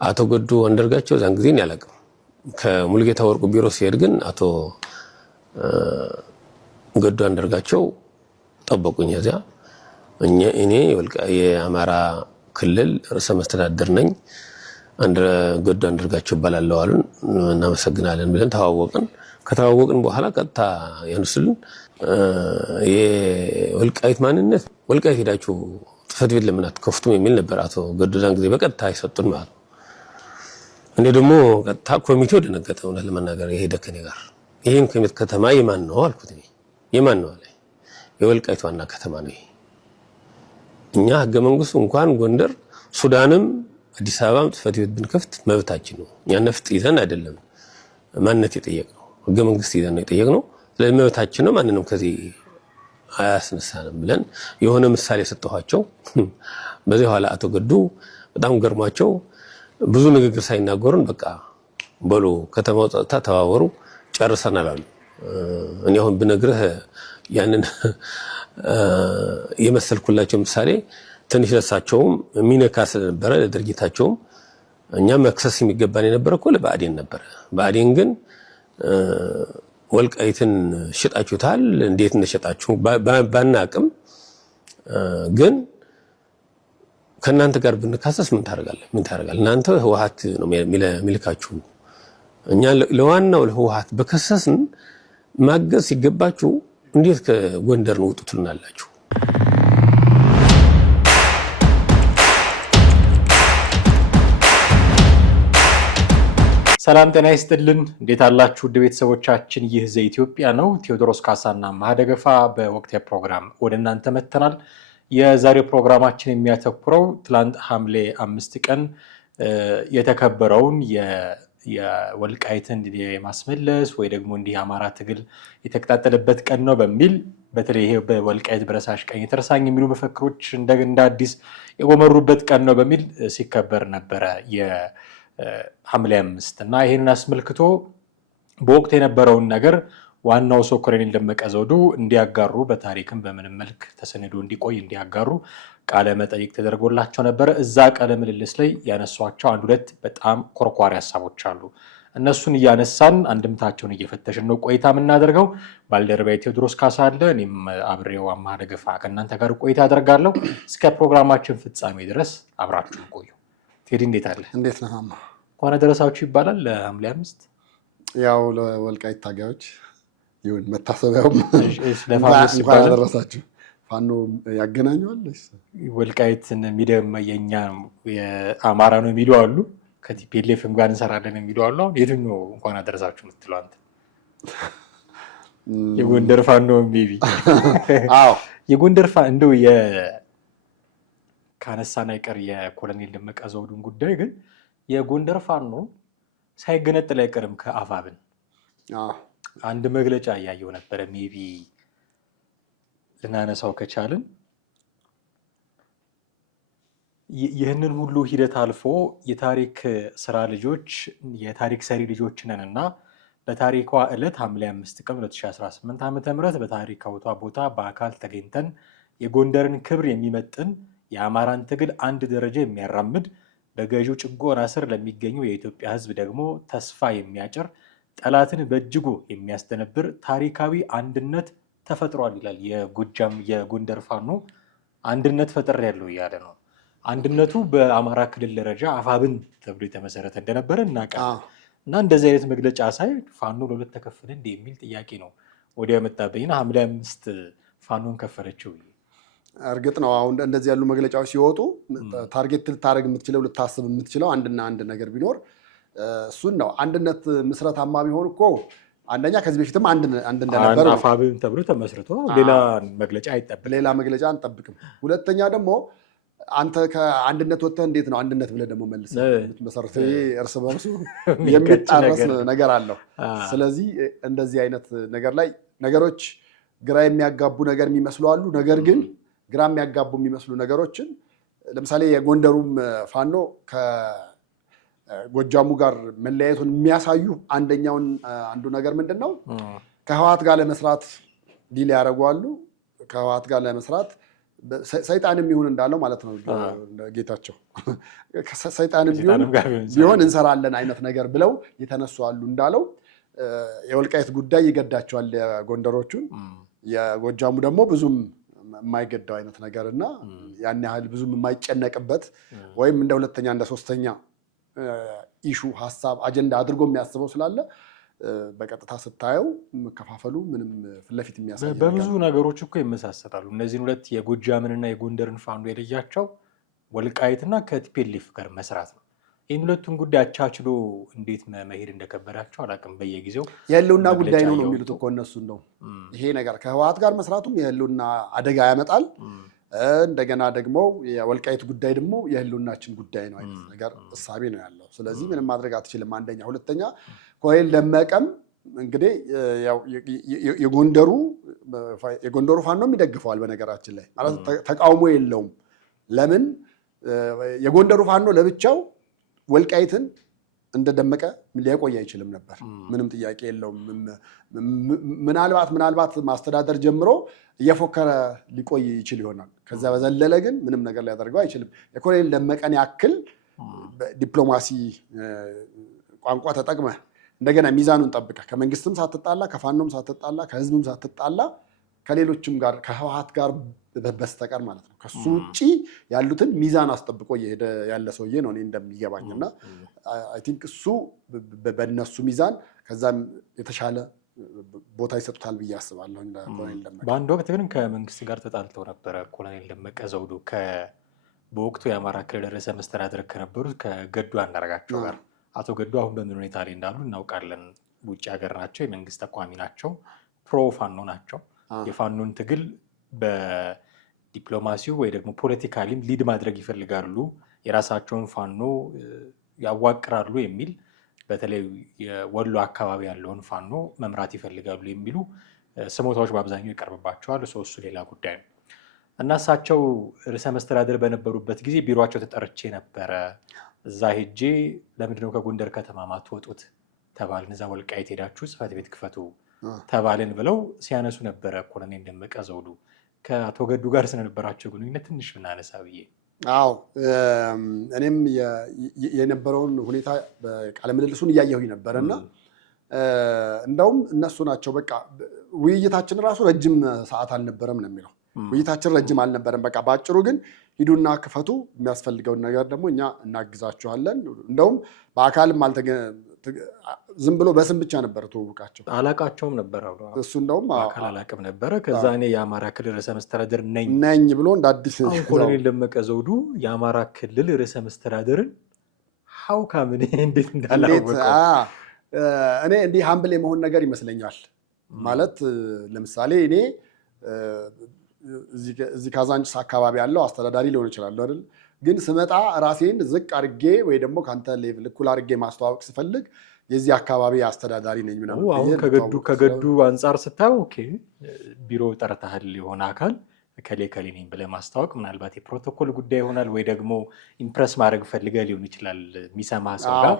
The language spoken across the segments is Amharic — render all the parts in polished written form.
አቶ ገዱ አንዳርጋቸው ዛን ጊዜ ያላቀም ከሙልጌታ ወርቁ ቢሮ ሲሄድ ግን አቶ ገዱ አንዳርጋቸው ጠበቁኝ። እዚያ እኔ የአማራ ክልል ርዕሰ መስተዳድር ነኝ ገዱ አንዳርጋቸው ባላለው አሉን። እናመሰግናለን ብለን ተዋወቅን። ከተዋወቅን በኋላ ቀጥታ ያነሱልን የወልቃይት ማንነት ወልቃይት ሄዳችሁ ጽሕፈት ቤት ለምን አትከፍቱም የሚል ነበር። አቶ ገዱ ዛን ጊዜ በቀጥታ ይሰጡን ማለት ነው። እኔ ደግሞ ቀጥታ ኮሚቴው ደነገጠ። እውነት ለመናገር የሄደ ከኔ ጋር ይሄን ከተማ የማን ነው አልኩት። የማን ነው አለ። የወልቃይት ዋና ከተማ ነው። እኛ ህገ መንግስቱ እንኳን ጎንደር ሱዳንም አዲስ አበባም ጽሕፈት ቤት ብንከፍት መብታችን ነው። እኛ ነፍጥ ይዘን አይደለም ማንነት የጠየቅነው፣ ህገ መንግስት ይዘን ነው የጠየቅነው። ስለዚህ መብታችን ነው፣ ማንንም ከዚህ አያስነሳንም ብለን የሆነ ምሳሌ ሰጠኋቸው። በዚህ ኋላ አቶ ገዱ በጣም ገርሟቸው ብዙ ንግግር ሳይናገሩን በቃ በሉ ከተማው ጸጥታ ተባበሩ ጨርሰናል አሉ። እኔ አሁን ብነግርህ ያንን የመሰልኩላቸው ምሳሌ ትንሽ ለሳቸውም ሚነካ ስለነበረ ለድርጊታቸውም እኛ መክሰስ የሚገባን የነበረ እኮ ለብአዴን ነበረ። ብአዴን ግን ወልቃይትን ሽጣችሁታል፣ እንዴት እንደሸጣችሁ ባናቅም ግን ከናንተ ጋር ብንካሰስ ምን ታረጋለህ? እናንተ ህወሓት ነው የሚልካችሁ። እኛ ለዋናው ለህወሓት በከሰስን ማገዝ ሲገባችሁ እንዴት ከጎንደር ነው ውጡ ትሉናላችሁ? ሰላም ጤና ይስጥልን። እንዴት አላችሁ ውድ ቤተሰቦቻችን? ይህ ዘኢትዮጵያ ነው። ቴዎድሮስ ካሳና ማህደገፋ በወቅታዊ ፕሮግራም ወደ እናንተ መጥተናል። የዛሬው ፕሮግራማችን የሚያተኩረው ትላንት ሐምሌ 5 ቀን የተከበረውን የወልቃይትን የማስመለስ ወይ ደግሞ እንዲህ አማራ ትግል የተከታተለበት ቀን ነው በሚል በተለይ ይሄ በወልቃይት በረሳሽ ቀኝ የተረሳኝ የሚሉ መፈክሮች እንደ አዲስ የጎመሩበት ቀን ነው በሚል ሲከበር ነበረ የሐምሌ 5 እና ይሄንን አስመልክቶ በወቅት የነበረውን ነገር ዋናው ሰው ኮሎኔል ደመቀ ዘውዱ እንዲያጋሩ በታሪክም በምንም መልክ ተሰንዶ እንዲቆይ እንዲያጋሩ ቃለ መጠይቅ ተደርጎላቸው ነበረ። እዛ ቃለ ምልልስ ላይ ያነሷቸው አንድ ሁለት በጣም ኮርኳሪ ሀሳቦች አሉ። እነሱን እያነሳን አንድምታቸውን እየፈተሽን ነው ቆይታ የምናደርገው። ባልደረባዬ ቴዎድሮስ ካሳ አለ፣ እኔም አብሬው ማህደገፋ ከእናንተ ጋር ቆይታ አደርጋለሁ። እስከ ፕሮግራማችን ፍጻሜ ድረስ አብራችሁ ቆዩ። ቴዲ እንዴት አለ? እንዴት ነህ? እንኳን አደረሳችሁ ይባላል ለሐምሌ 5። ያው ለወልቃይት ታጋዮች ይሁን መታሰቢያውም እንኳን አደረሳችሁ። ፋኖ ያገናኘዋል። ወልቃይትን ሚዲያም የኛ የአማራ ነው የሚሉ አሉ፣ ከቲፒኤልኤፍም ጋር እንሰራለን የሚሉ አሉ። አሁን የትኛው እንኳን አደረሳችሁ የምትለው አንተ? የጎንደር ፋኖ ሜቢ አዎ የጎንደር ፋኖ እንደው ካነሳን አይቀር የኮሎኔል ደመቀ ዘውዱን ጉዳይ ግን የጎንደር ፋኖ ሳይገነጠል አይቀርም ከአፋብን። አንድ መግለጫ እያየው ነበረ። ሜቢ ልናነሳው ከቻልን ይህንን ሁሉ ሂደት አልፎ የታሪክ ስራ ልጆች የታሪክ ሰሪ ልጆች ነን እና በታሪኳ ዕለት ሐምሌ 5 ቀን 2018 ዓ.ም በታሪካዊቷ ቦታ በአካል ተገኝተን የጎንደርን ክብር የሚመጥን የአማራን ትግል አንድ ደረጃ የሚያራምድ በገዢው ጭቆና ስር ለሚገኘው የኢትዮጵያ ሕዝብ ደግሞ ተስፋ የሚያጭር ጠላትን በእጅጉ የሚያስተነብር ታሪካዊ አንድነት ተፈጥሯል ይላል። የጎንደር ፋኖ አንድነት ፈጥር ያለው እያለ ነው። አንድነቱ በአማራ ክልል ደረጃ አፋብን ተብሎ የተመሰረተ እንደነበረ እናውቃለን። እና እንደዚህ አይነት መግለጫ ሳይ ፋኖ ለሁለት ተከፈለ እንደ የሚል ጥያቄ ነው ወዲያ መጣበኝና ሐምሌ 5 ፋኖን ከፈረችው። እርግጥ ነው አሁን እንደዚህ ያሉ መግለጫዎች ሲወጡ ታርጌት ልታደርግ የምትችለው ልታስብ የምትችለው አንድና አንድ ነገር ቢኖር እሱን ነው። አንድነት ምስረታማ ቢሆን እኮ አንደኛ ከዚህ በፊትም አንድ እንደነበር አፋብን ተብሎ ተመስርቶ ሌላ መግለጫ አይጠብቅም፣ ሌላ መግለጫ አንጠብቅም። ሁለተኛ ደግሞ አንተ ከአንድነት ወጥተህ እንዴት ነው አንድነት ብለህ ደግሞ መልሰህ የምትመሰርተው? እርስ በርሱ የሚጣረስ ነገር አለው። ስለዚህ እንደዚህ አይነት ነገር ላይ ነገሮች ግራ የሚያጋቡ ነገር የሚመስሉ አሉ። ነገር ግን ግራ የሚያጋቡ የሚመስሉ ነገሮችን ለምሳሌ የጎንደሩም ፋኖ ከጎጃሙ ጋር መለያየቱን የሚያሳዩ አንዱ ነገር ምንድን ነው? ከህወሓት ጋር ለመስራት ዲል ያደርጉ አሉ። ከህወሓት ጋር ለመስራት ሰይጣንም ይሁን እንዳለው ማለት ነው ጌታቸው ሰይጣንም ቢሆን እንሰራለን አይነት ነገር ብለው የተነሱ አሉ እንዳለው የወልቃይት ጉዳይ ይገዳቸዋል የጎንደሮቹን የጎጃሙ ደግሞ ብዙም የማይገዳው አይነት ነገርና ያን ያህል ብዙም የማይጨነቅበት ወይም እንደ ሁለተኛ እንደ ሶስተኛ ኢሹ ሐሳብ አጀንዳ አድርጎ የሚያስበው ስላለ በቀጥታ ስታየው መከፋፈሉ ምንም ፍለፊት የሚያሳይ በብዙ ነገሮች እኮ ይመሳሰላሉ። እነዚህን ሁለት የጎጃምንና የጎንደርን ፋኖ የለያቸው ወልቃይትና ከቲፒኤልኤፍ ጋር መስራት ነው። ይህን ሁለቱን ጉዳይ አቻችሎ እንዴት መሄድ እንደከበዳቸው አላውቅም። በየጊዜው የህልውና ጉዳይ ነው የሚሉት እኮ እነሱ ነው። ይሄ ነገር ከህወሓት ጋር መስራቱም የህልውና አደጋ ያመጣል። እንደገና ደግሞ የወልቃይት ጉዳይ ደግሞ የህልውናችን ጉዳይ ነው አይነት ነገር እሳቤ ነው ያለው። ስለዚህ ምንም ማድረግ አትችልም። አንደኛ። ሁለተኛ ኮሎኔል ደመቀም እንግዲህ የጎንደሩ ፋኖም ይደግፈዋል። በነገራችን ላይ ማለት ተቃውሞ የለውም። ለምን የጎንደሩ ፋኖ ለብቻው ወልቃይትን እንደደመቀ ሊያቆይ አይችልም ነበር። ምንም ጥያቄ የለውም። ምናልባት ማስተዳደር ጀምሮ እየፎከረ ሊቆይ ይችል ይሆናል። ከዛ በዘለለ ግን ምንም ነገር ሊያደርገው አይችልም። የኮሎኔል ደመቀን ያክል ዲፕሎማሲ ቋንቋ ተጠቅመህ እንደገና ሚዛኑን ጠብቀህ ከመንግስትም ሳትጣላ፣ ከፋኖም ሳትጣላ፣ ከህዝብም ሳትጣላ ከሌሎችም ጋር ከህወሓት ጋር በስተቀር ማለት ነው ከሱ ውጪ ያሉትን ሚዛን አስጠብቆ እየሄደ ያለ ሰውዬ ነው እኔ እንደሚገባኝና አይ ቲንክ እሱ በእነሱ ሚዛን ከዛም የተሻለ ቦታ ይሰጡታል ብዬ አስባለሁ። በአንድ ወቅት ግን ከመንግስት ጋር ተጣልተው ነበረ ኮሎኔል ደመቀ ዘውዱ በወቅቱ የአማራ ክልል ርዕሰ መስተዳድር ከነበሩት ከገዱ አንዳርጋቸው ጋር። አቶ ገዱ አሁን በምን ሁኔታ ላይ እንዳሉ እናውቃለን። ውጭ ሀገር ናቸው፣ የመንግስት ተቋሚ ናቸው፣ ፕሮ ፋኖ ናቸው። የፋኖን ትግል በዲፕሎማሲው ወይ ደግሞ ፖለቲካሊም ሊድ ማድረግ ይፈልጋሉ፣ የራሳቸውን ፋኖ ያዋቅራሉ የሚል በተለይ የወሎ አካባቢ ያለውን ፋኖ መምራት ይፈልጋሉ የሚሉ ስሞታዎች በአብዛኛው ይቀርብባቸዋል። እሱ ሌላ ጉዳይ ነው እና እሳቸው ርዕሰ መስተዳድር በነበሩበት ጊዜ ቢሮቸው ተጠርቼ ነበረ። እዛ ሄጄ ለምንድነው ከጎንደር ከተማ ማትወጡት ተባልን። እዛ ወልቃይት ሄዳችሁ ጽሕፈት ቤት ክፈቱ ተባልን ብለው ሲያነሱ ነበረ ኮሎኔል ደመቀ ዘውዱ። ከአቶ ገዱ ጋር ስለነበራቸው ግንኙነት ትንሽ ብናነሳ ብዬ። አዎ እኔም የነበረውን ሁኔታ ቃለ ምልልሱን እያየሁኝ ነበረና እንደውም እነሱ ናቸው በቃ ውይይታችን ራሱ ረጅም ሰዓት አልነበረም ነው የሚለው። ውይይታችን ረጅም አልነበረም። በቃ በአጭሩ ግን ሂዱና ክፈቱ፣ የሚያስፈልገውን ነገር ደግሞ እኛ እናግዛችኋለን። እንደውም በአካልም ዝም ብሎ በስም ብቻ ነበር ተወውቃቸው። አላቃቸውም ነበር እሱ እንደውም በአካል አላቅም ነበረ። ከዛ እኔ የአማራ ክልል ርዕሰ መስተዳድር ነኝ ብሎ እንደ አዲስ ኮሎኔል ደመቀ ዘውዱ የአማራ ክልል ርዕሰ መስተዳድርን ሀውካምን እንዴት እንዳላወቀው እኔ እንዲህ ሀምብል የመሆን ነገር ይመስለኛል። ማለት ለምሳሌ እኔ እዚህ ካዛንቺስ አካባቢ ያለው አስተዳዳሪ ሊሆን ይችላል አይደል? ግን ስመጣ ራሴን ዝቅ አድርጌ ወይ ደግሞ ከአንተ ሌቭል እኩል አድርጌ ማስተዋወቅ ስፈልግ የዚህ አካባቢ አስተዳዳሪ ነኝ ምናምን። አሁን ከገዱ አንጻር ስታየው ኦኬ ቢሮ ጠርተሃል የሆነ አካል ከሌ ነኝ ብለህ ማስተዋወቅ ምናልባት የፕሮቶኮል ጉዳይ ይሆናል፣ ወይ ደግሞ ኢምፕረስ ማድረግ ፈልገህ ሊሆን ይችላል። የሚሰማ ሰው ጋር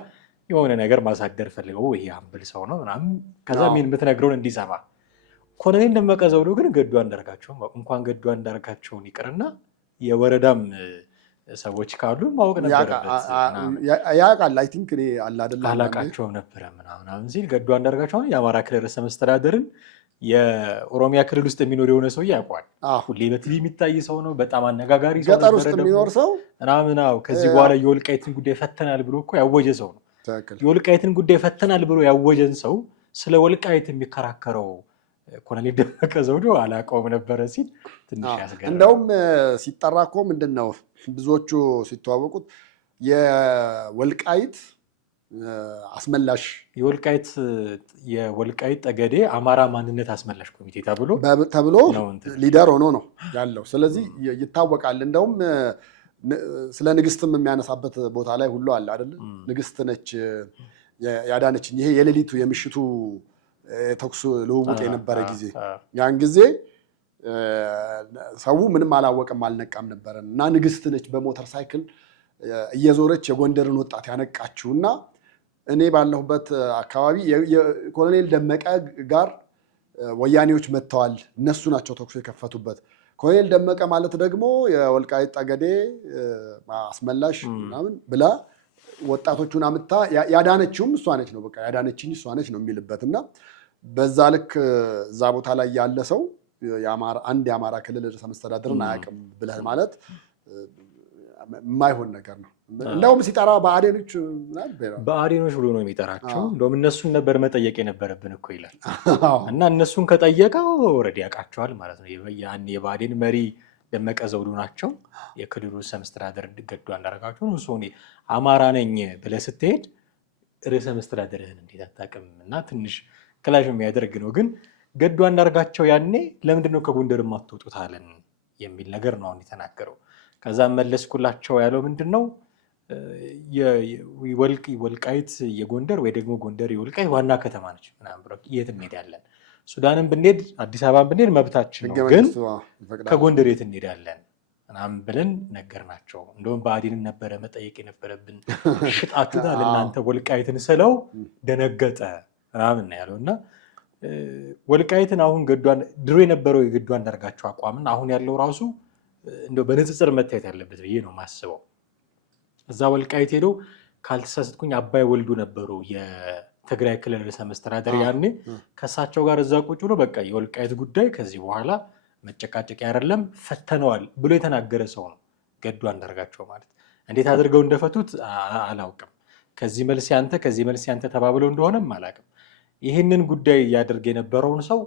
የሆነ ነገር ማሳደር ፈልገው ይሄ አምብል ሰው ነው ምናምን፣ ከዛ ምን የምትነግረውን እንዲሰማ። ኮሎኔል ደመቀ ዘውዱ ግን ገዱ አንዳርጋቸው እንኳን ገዱ አንዳርጋቸውን ይቅርና የወረዳም ሰዎች ካሉ ማወቅ ነበረበት። ያውቃል አይ ቲንክ እኔ አላቃቸውም ነበረ ምናምን ሲል ገዱ አንዳርጋቸው የአማራ ክልል ርዕሰ መስተዳድርን የኦሮሚያ ክልል ውስጥ የሚኖር የሆነ ሰው ያውቋል። ሁሌ በቲቪ የሚታይ ሰው ነው። በጣም አነጋጋሪ ሰው፣ ገጠር ውስጥ የሚኖር ሰው ምናምን። ከዚህ በኋላ የወልቃይትን ጉዳይ ፈተናል ብሎ እኮ ያወጀ ሰው ነው። የወልቃይትን ጉዳይ ፈተናል ብሎ ያወጀን ሰው ስለ ወልቃይት የሚከራከረው ኮሎኔል ደመቀ ዘውዱ አላውቀውም ነበረ ሲል ትንሽ ያስገርማል። እንደውም ሲጠራ እኮ ምንድን ነው ብዙዎቹ ሲተዋወቁት የወልቃይት አስመላሽ የወልቃይት ጠገዴ አማራ ማንነት አስመላሽ ኮሚቴ ተብሎ ሊደር ሆኖ ነው ያለው። ስለዚህ ይታወቃል። እንደውም ስለ ንግስትም የሚያነሳበት ቦታ ላይ ሁሉ አለ አይደል? ንግስት ነች ያዳነችኝ። ይሄ የሌሊቱ የምሽቱ ተኩስ ልውውጥ የነበረ ጊዜ ያን ጊዜ ሰው ምንም አላወቀም አልነቃም ነበረ እና ንግስት ነች በሞተር ሳይክል እየዞረች የጎንደርን ወጣት ያነቃችው እና እኔ ባለሁበት አካባቢ የኮሎኔል ደመቀ ጋር ወያኔዎች መጥተዋል። እነሱ ናቸው ተኩስ የከፈቱበት። ኮሎኔል ደመቀ ማለት ደግሞ የወልቃይት ጠገዴ አስመላሽ ምናምን ብላ ወጣቶቹን አምጥታ ያዳነችውም እሷ ነች ነው። በቃ ያዳነችኝ እሷ ነች ነው የሚልበት እና በዛ ልክ እዛ ቦታ ላይ ያለ ሰው አንድ የአማራ ክልል ርዕሰ መስተዳድርን አያውቅም ብለህ ማለት የማይሆን ነገር ነው። እንደውም ሲጠራ በአዴኖች ብሎ ነው የሚጠራቸው። እንደውም እነሱን ነበር መጠየቅ የነበረብን እኮ ይላል እና እነሱን ከጠየቀው ኦልሬዲ ያውቃቸዋል ማለት ነው። ያን የብአዴን መሪ ደመቀ ዘውዱ ናቸው። የክልሉ ርዕሰ መስተዳድር ገዱ አንዳርጋቸው ነው። እኔ አማራ ነኝ ብለህ ስትሄድ ርዕሰ መስተዳድርህን እንዴት አታውቅም? እና ትንሽ ክላሽ የሚያደርግ ነው። ግን ገዱ አንዳርጋቸው ያኔ ለምንድነው ከጎንደር የማትወጡት አለን የሚል ነገር ነው አሁን የተናገረው። ከዛም መለስኩላቸው ያለው ምንድነው ወልቃይት የጎንደር ወይ ደግሞ ጎንደር የወልቃይት ዋና ከተማ ነች ምናምን ብሎ የት እንሄዳለን? ሱዳንም ብንሄድ አዲስ አበባን ብንሄድ መብታችን ነው፣ ግን ከጎንደር የት እንሄዳለን ምናምን ብለን ነገርናቸው። እንደውም ብአዴንን ነበረ መጠየቅ የነበረብን ሽጣችሁታል እናንተ ወልቃይትን ስለው ደነገጠ ምናምን ያለው እና ወልቃይትን አሁን ድሮ የነበረው የገዱ አንዳርጋቸው አቋምና አሁን ያለው ራሱ እንደው በንጽጽር መታየት ያለበት ብዬ ነው ማስበው። እዛ ወልቃይት ሄደው ካልተሳሳትኩኝ አባይ ወልዱ ነበሩ የትግራይ ክልል ርዕሰ መስተዳድር ያኔ። ከእሳቸው ጋር እዛ ቁጭ ብሎ በቃ የወልቃይት ጉዳይ ከዚህ በኋላ መጨቃጨቅ አይደለም ፈተነዋል ብሎ የተናገረ ሰው ነው ገዱ አንዳርጋቸው ማለት። እንዴት አድርገው እንደፈቱት አላውቅም። ከዚህ መልስ ያንተ ተባብለው እንደሆነም አላውቅም። ይህንን ጉዳይ እያደርግ የነበረውን ሰው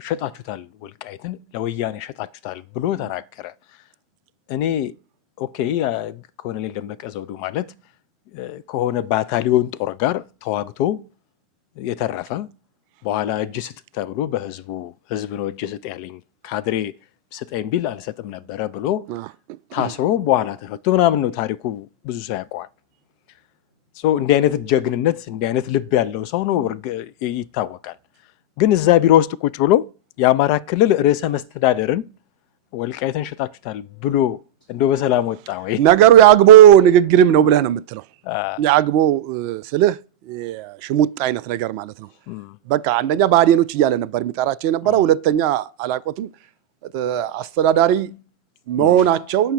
ሸጣችሁታል፣ ወልቃይትን ለወያኔ ሸጣችሁታል ብሎ ተናገረ። እኔ ኦኬ ኮሎኔል ደመቀ ዘውዱ ማለት ከሆነ ባታሊዮን ጦር ጋር ተዋግቶ የተረፈ በኋላ እጅ ስጥ ተብሎ ህዝብ ነው እጅ ስጥ ያለኝ ካድሬ ስጠኝ ቢል አልሰጥም ነበረ ብሎ ታስሮ በኋላ ተፈቶ ምናምን ነው ታሪኩ። ብዙ ሰው ያውቀዋል። እንዲህ አይነት ጀግንነት እንዲህ አይነት ልብ ያለው ሰው ነው ይታወቃል። ግን እዛ ቢሮ ውስጥ ቁጭ ብሎ የአማራ ክልል ርዕሰ መስተዳደርን ወልቃይትን ሸጣችሁታል ብሎ እንደው በሰላም ወጣ ወይ? ነገሩ የአግቦ ንግግርም ነው ብለህ ነው የምትለው? የአግቦ ስልህ ሽሙጥ አይነት ነገር ማለት ነው። በቃ አንደኛ ብአዴኖች እያለ ነበር የሚጠራቸው የነበረ፣ ሁለተኛ አላቆትም አስተዳዳሪ መሆናቸውን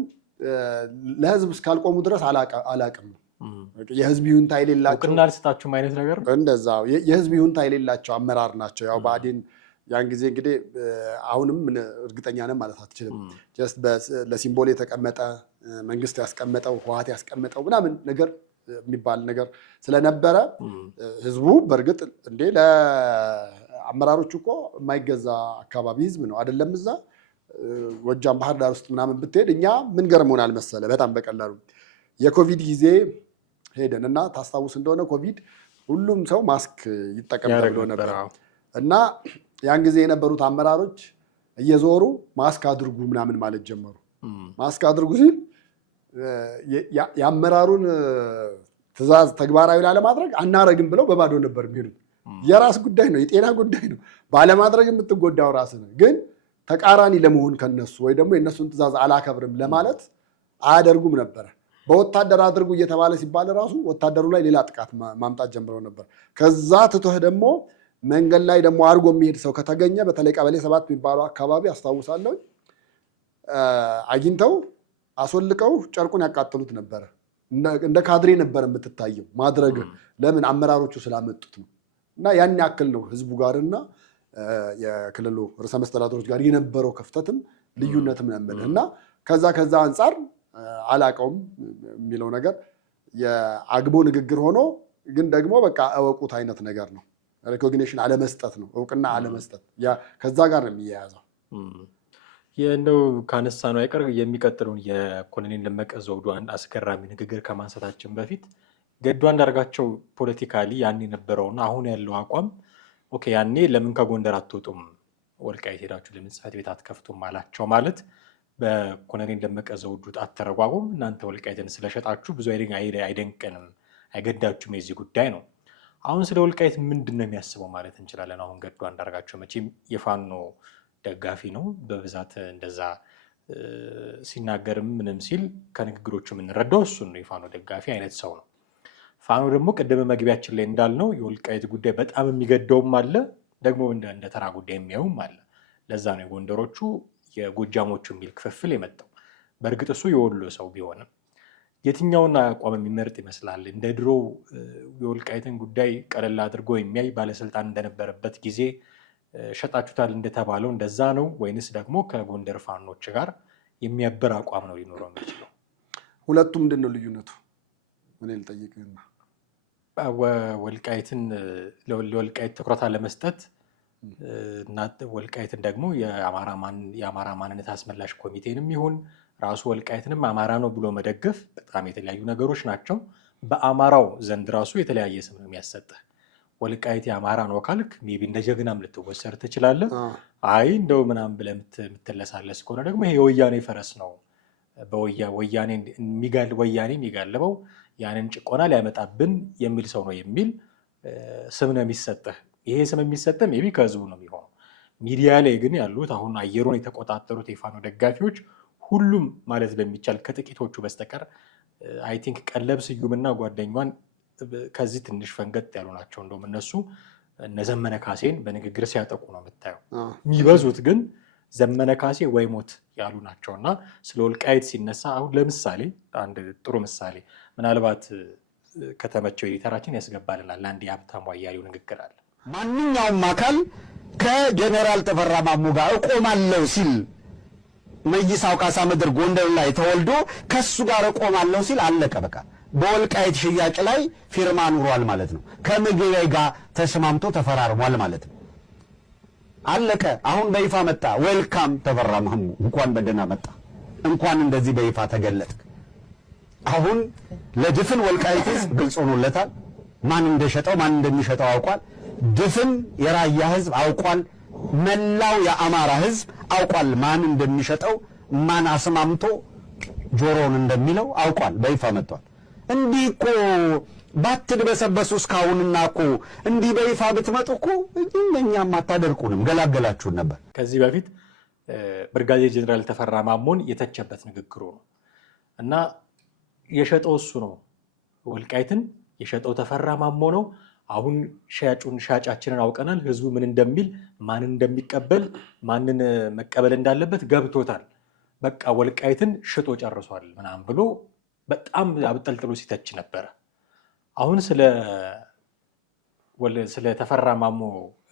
ለህዝብ እስካልቆሙ ድረስ አላቅም ነው። የህዝብ ይሁንታ የሌላቸው እውቅና አልሰጣችሁም አይነት ነገር እንደዛ የህዝብ ይሁንታ የሌላቸው አመራር ናቸው። ያው ብአዴን ያን ጊዜ እንግዲህ አሁንም እርግጠኛ ነን ማለት አትችልም። ጀስት ለሲምቦል የተቀመጠ መንግስት ያስቀመጠው ህወሓት ያስቀመጠው ምናምን ነገር የሚባል ነገር ስለነበረ ህዝቡ በእርግጥ እንዴ ለአመራሮች እኮ የማይገዛ አካባቢ ህዝብ ነው አይደለም። እዛ ጎጃም ባህር ዳር ውስጥ ምናምን ብትሄድ እኛ ምን ገርሞናል መሰለ፣ በጣም በቀላሉ የኮቪድ ጊዜ ሄደን እና ታስታውስ እንደሆነ ኮቪድ ሁሉም ሰው ማስክ ይጠቀም ተብሎ ነበር እና ያን ጊዜ የነበሩት አመራሮች እየዞሩ ማስክ አድርጉ ምናምን ማለት ጀመሩ። ማስክ አድርጉ ሲል የአመራሩን ትዕዛዝ ተግባራዊ ላለማድረግ አናረግም ብለው በባዶ ነበር የሚሄዱት። የራስ ጉዳይ ነው፣ የጤና ጉዳይ ነው። ባለማድረግ የምትጎዳው ራስ ነው። ግን ተቃራኒ ለመሆን ከነሱ ወይ ደግሞ የእነሱን ትዕዛዝ አላከብርም ለማለት አያደርጉም ነበረ። በወታደር አድርጉ እየተባለ ሲባል ራሱ ወታደሩ ላይ ሌላ ጥቃት ማምጣት ጀምረው ነበር። ከዛ ትቶህ ደግሞ መንገድ ላይ ደግሞ አድርጎ የሚሄድ ሰው ከተገኘ በተለይ ቀበሌ 7 የሚባለው አካባቢ አስታውሳለሁ፣ አግኝተው አስወልቀው ጨርቁን ያቃጥሉት ነበረ። እንደ ካድሬ ነበር የምትታየው ማድረግ። ለምን? አመራሮቹ ስላመጡት ነው። እና ያን ያክል ነው ህዝቡ ጋርና የክልሉ ርዕሰ መስተዳድሮች ጋር የነበረው ክፍተትም ልዩነትም ነበር እና ከዛ አንጻር አላቀውም የሚለው ነገር የአግቦ ንግግር ሆኖ ግን ደግሞ በቃ እወቁት አይነት ነገር ነው። ሪኮግኒሽን አለመስጠት ነው፣ እውቅና አለመስጠት። ከዛ ጋር ነው የሚያያዘው። እንደው ካነሳ ነው አይቀር የሚቀጥለውን የኮሎኔል ደመቀ ዘውዱ አንድ አስገራሚ ንግግር ከማንሳታችን በፊት ገዱ አንዳርጋቸው ፖለቲካሊ ያን የነበረውና አሁን ያለው አቋም ኦኬ፣ ያኔ ለምን ከጎንደር አትወጡም ወልቃይት ሄዳችሁ ለምን ጽሕፈት ቤት አትከፍቱም አላቸው ማለት በኮሎኔል ደመቀ ዘውዱ አተረጓጉም እናንተ ወልቃይትን ስለሸጣችሁ ብዙ አይደንቀንም፣ አይገዳችሁም የዚህ ጉዳይ ነው። አሁን ስለ ወልቃይት ምንድን ነው የሚያስበው ማለት እንችላለን? አሁን ገዱ አንዳርጋቸው መቼም የፋኖ ደጋፊ ነው በብዛት እንደዛ ሲናገርም ምንም ሲል ከንግግሮቹ የምንረዳው እሱን ነው። የፋኖ ደጋፊ አይነት ሰው ነው። ፋኖ ደግሞ ቅድመ መግቢያችን ላይ እንዳልነው የወልቃይት ጉዳይ በጣም የሚገደውም አለ፣ ደግሞ እንደ ተራ ጉዳይ የሚያዩም አለ። ለዛ ነው የጎንደሮቹ የጎጃሞቹ የሚል ክፍፍል የመጣው። በእርግጥ እሱ የወሎ ሰው ቢሆንም የትኛውን አቋም የሚመርጥ ይመስላል? እንደ ድሮ የወልቃይትን ጉዳይ ቀለል አድርጎ የሚያይ ባለስልጣን እንደነበረበት ጊዜ ሸጣችሁታል እንደተባለው እንደዛ ነው ወይንስ ደግሞ ከጎንደር ፋኖች ጋር የሚያበር አቋም ነው ሊኖረው የሚችለው? ሁለቱ ምንድን ነው ልዩነቱ? ምን ልጠይቅህና ወልቃይትን ለወልቃይት ትኩረት አለመስጠት እና ወልቃይትን ደግሞ የአማራ ማንነት አስመላሽ ኮሚቴንም ይሁን ራሱ ወልቃይትንም አማራ ነው ብሎ መደገፍ በጣም የተለያዩ ነገሮች ናቸው። በአማራው ዘንድ ራሱ የተለያየ ስም ነው የሚያሰጥህ። ወልቃይት የአማራ ነው ካልክ ሜቢ እንደ ጀግናም ልትወሰድ ትችላለህ። አይ እንደው ምናምን ብለህ የምትለሳለስ ከሆነ ደግሞ ይሄ የወያኔ ፈረስ ነው፣ ወያኔ የሚጋልበው ያንን ጭቆና ሊያመጣብን የሚል ሰው ነው የሚል ስም ነው የሚሰጥህ። ይሄ ስም የሚሰጥህ ሜቢ ከህዝቡ ነው የሚሆነው። ሚዲያ ላይ ግን ያሉት አሁን አየሩን የተቆጣጠሩት የፋኖ ደጋፊዎች ሁሉም ማለት በሚቻል ከጥቂቶቹ በስተቀር አይ ቲንክ ቀለብ ስዩምና ጓደኛዋን ከዚህ ትንሽ ፈንገጥ ያሉ ናቸው። እንደውም እነሱ እነ ዘመነ ካሴን በንግግር ሲያጠቁ ነው የምታየው። የሚበዙት ግን ዘመነ ካሴ ወይ ሞት ያሉ ናቸው። እና ስለ ወልቃይት ሲነሳ አሁን ለምሳሌ አንድ ጥሩ ምሳሌ ምናልባት ከተመቸው ኤዲተራችን ያስገባልናል። አንድ የሀብታሙ አያሌው ንግግር አለ። ማንኛውም አካል ከጀኔራል ተፈራ ማሞ ጋር እቆማለሁ ሲል መይሳው ካሳ ምድር ጎንደር ላይ ተወልዶ ከሱ ጋር እቆማለሁ ሲል አለቀ በቃ። በወልቃይት ሽያጭ ላይ ፊርማ ኑሯል ማለት ነው። ከምግቤ ጋር ተስማምቶ ተፈራርሟል ማለት ነው። አለቀ። አሁን በይፋ መጣ። ዌልካም ተፈራ ማሞ፣ እንኳን በደህና መጣ፣ እንኳን እንደዚህ በይፋ ተገለጥክ። አሁን ለድፍን ወልቃይት ህዝብ ግልጽ ሆኖለታል። ማን እንደሸጠው ማን እንደሚሸጠው አውቋል። ድፍን የራያ ህዝብ አውቋል። መላው የአማራ ህዝብ አውቋል። ማን እንደሚሸጠው ማን አስማምቶ ጆሮውን እንደሚለው አውቋል። በይፋ መጥቷል። እንዲህ እኮ ባትድበሰበሱ እስካሁንና እኮ እንዲህ በይፋ ብትመጡ እኮ እኛም አታደርቁንም፣ ገላገላችሁን ነበር። ከዚህ በፊት ብርጋዴር ጀነራል ተፈራ ማሞን የተቸበት ንግግሩ ነው እና የሸጠው እሱ ነው፣ ወልቃይትን የሸጠው ተፈራ ማሞ ነው። አሁን ሻጫችንን አውቀናል። ህዝቡ ምን እንደሚል ማንን እንደሚቀበል ማንን መቀበል እንዳለበት ገብቶታል። በቃ ወልቃይትን ሽጦ ጨርሷል ምናምን ብሎ በጣም አብጠልጥሎ ሲተች ነበረ። አሁን ስለ ተፈራ ማሞ